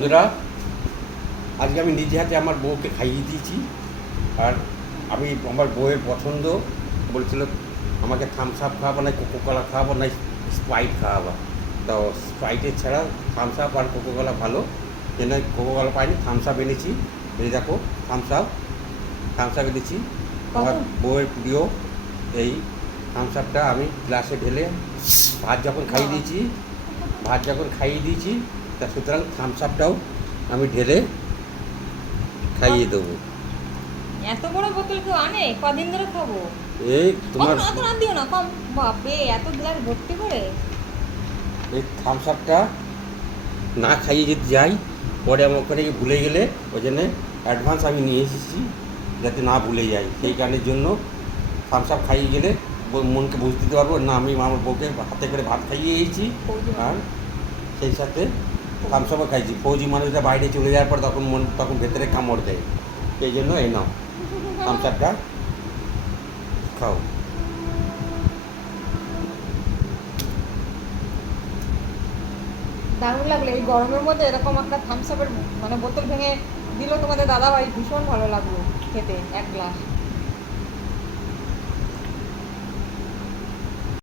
বন্ধুরা, আজকে আমি নিজে হাতে আমার বউকে খাইয়ে দিয়েছি। আর আমি আমার বউয়ের পছন্দ বলছিল আমাকে থামস আপ খাওয়াবো, না কোকোকোলা খাওয়াবো, না স্প্রাইট খাওয়াবো। তো স্প্রাইটের ছাড়া থামস আপ আর কোকোকোলা ভালো, জন্য কোকোকোলা পাইনি, থামস আপ এনেছি। এই দেখো থামস আপ এনেছি। আমার বউয়ের প্রিয় এই থামস আপটা আমি গ্লাসে ঢেলে ভাত যখন খাইয়ে দিয়েছি তা সুতরাং থামস আপটাও আমি ঢেলে খাইয়ে দেবো। এত বড় বোতল কেউ আনে? কদিন ধরে খাবো? এই তোমার অত না দিও না, কম। বাপরে, এত গ্লাস ভর্তি করে! এই থামস আপটা না খাইয়ে যদি যাই পরে আমার ওখানে গিয়ে ভুলে গেলে ওই জন্যে অ্যাডভান্স আমি নিয়ে এসেছি যাতে না ভুলে যাই। সেই কারণের জন্য থামস আপ খাইয়ে গেলে মনকে বুঝতে দিতে পারবো না আমি আমার বউকে হাতে করে ভাত খাইয়ে দিয়েছি। আর সেই সাথে থামস আপও খাইছি। ফৌজি মানুষরা বাইরে চলে যাওয়ার পর তখন ভেতরে কামড় দেয়। সেই জন্য এই নাও থামস আপটা খাও। দারুণ লাগলো এই গরমের মধ্যে এরকম একটা থামস আপের বোতল ভেঙে দিল তোমাদের দাদা ভাই, ভীষণ ভালো লাগলো খেতে এক গ্লাস।